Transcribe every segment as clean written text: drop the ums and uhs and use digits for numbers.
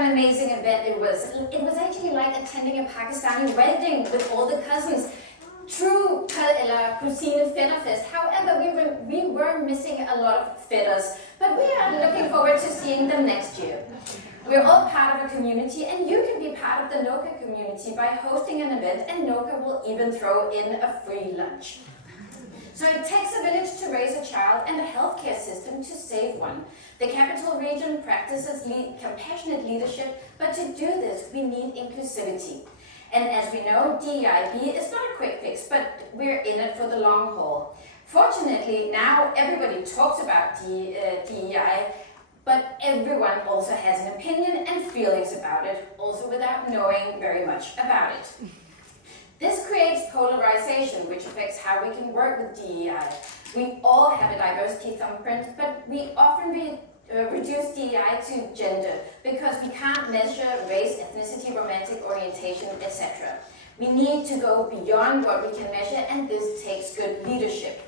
an amazing event it was. It was actually like attending a Pakistani wedding with all the cousins. True kusine fætterfest. However, we were missing a lot of feathers, but we are looking forward to seeing them next year. We're all part of a community, and you can be part of the NOCA community by hosting an event, and NOCA will even throw in a free lunch. So it takes a village to raise a child and a healthcare system to save one. The capital region practices compassionate leadership, but to do this, we need inclusivity. And as we know, DEI is not a quick fix, but we're in it for the long haul. Fortunately, now everybody talks about DEI, but everyone also has an opinion and feelings about it, also without knowing very much about it. This creates polarization, which affects how we can work with DEI. We all have a diversity thumbprint, but we often reduce DEI to gender because we can't measure race, ethnicity, romantic orientation, etc. We need to go beyond what we can measure, and this takes good leadership.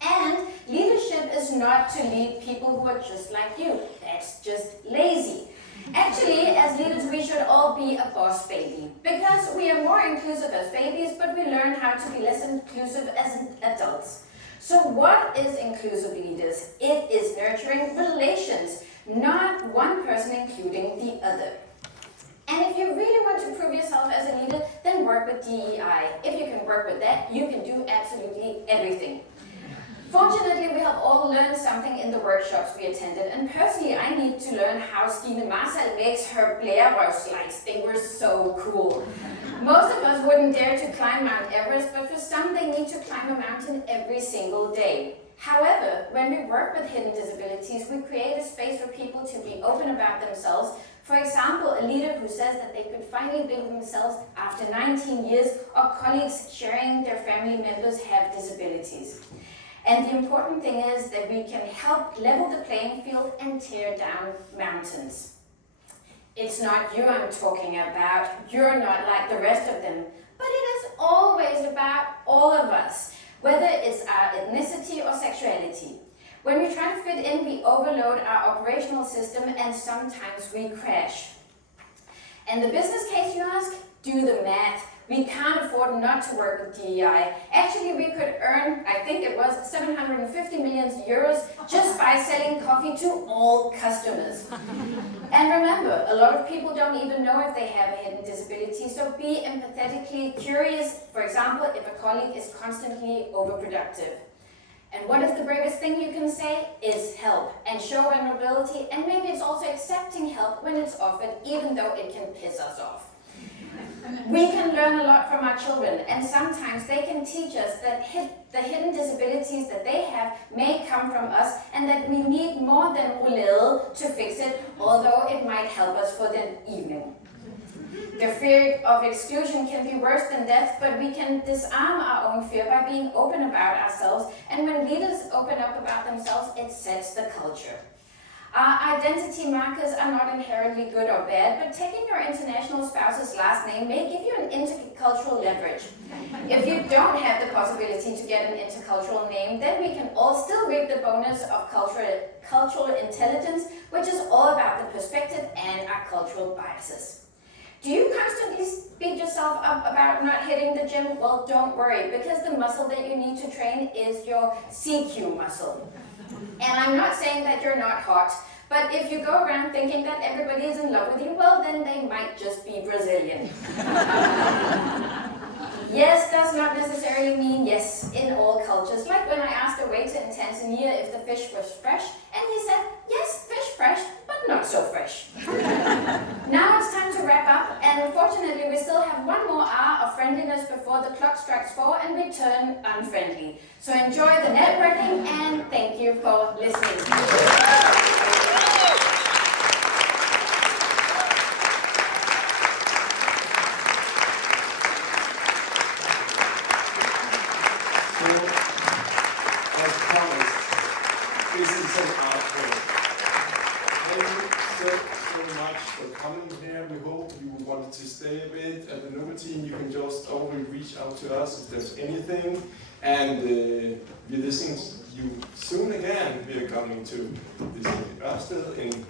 And leadership is not to lead people who are just like you. That's just lazy. Actually, as leaders, we should all be a boss baby, because we are more inclusive as babies, but we learn how to be less inclusive as adults. So what is inclusive leaders? It is nurturing relations, not one person including the other. And if you really want to prove yourself as a leader, then work with DEI. If you can work with that, you can do absolutely everything. Fortunately, we have all learned something in the workshops we attended, and personally, I need to learn how Stine Marsal makes her blærerøv slides. They were so cool. Most of us wouldn't dare to climb Mount Everest, but for some, they need to climb a mountain every single day. However, when we work with hidden disabilities, we create a space for people to be open about themselves. For example, a leader who says that they could finally build themselves after 19 years, or colleagues sharing their family members have disabilities. And the important thing is that we can help level the playing field and tear down mountains. It's not you I'm talking about, you're not like the rest of them, but it is always about all of us, whether it's our ethnicity or sexuality. When we try to fit in, we overload our operational system and sometimes we crash. And the business case, you ask? Do the math. We can't afford not to work with DEI. Actually, we could earn, I think it was 750 million euros just by selling coffee to all customers. And remember, a lot of people don't even know if they have a hidden disability, so be empathetically curious. For example, if a colleague is constantly overproductive. And what is the bravest thing you can say? Is help and show vulnerability, and maybe it's also accepting help when it's offered, even though it can piss us off. We can learn a lot from our children, and sometimes they can teach us that the hidden disabilities that they have may come from us, and that we need more than roulade to fix it, although it might help us for the evening. The fear of exclusion can be worse than death, but we can disarm our own fear by being open about ourselves, and when leaders open up about themselves, it sets the culture. Our identity markers are not inherently good or bad, but taking your international spouse's last name may give you an intercultural leverage. If you don't have the possibility to get an intercultural name, then we can all still reap the bonus of cultural intelligence, which is all about the perspective and our cultural biases. Do you constantly beat yourself up about not hitting the gym? Well, don't worry, because the muscle that you need to train is your CQ muscle. And I'm not saying that you're not hot, but if you go around thinking that everybody is in love with you, well, then they might just be Brazilian. Yes does not necessarily mean yes in all cultures. Like when I asked a waiter in Tanzania if the fish was fresh, and he said, yes, fish fresh, but not so fresh. Now it's time to wrap up, and unfortunately we still have one more hour of friendliness before the clock strikes 4 and we turn unfriendly. So enjoy the networking, and thank you for listening. This is an art. Thank you so much for coming here. We hope you wanted to stay a bit at the NOCA team. You can just always reach out to us if there's anything. And we're listening to you soon again. We are coming to this Ørsted in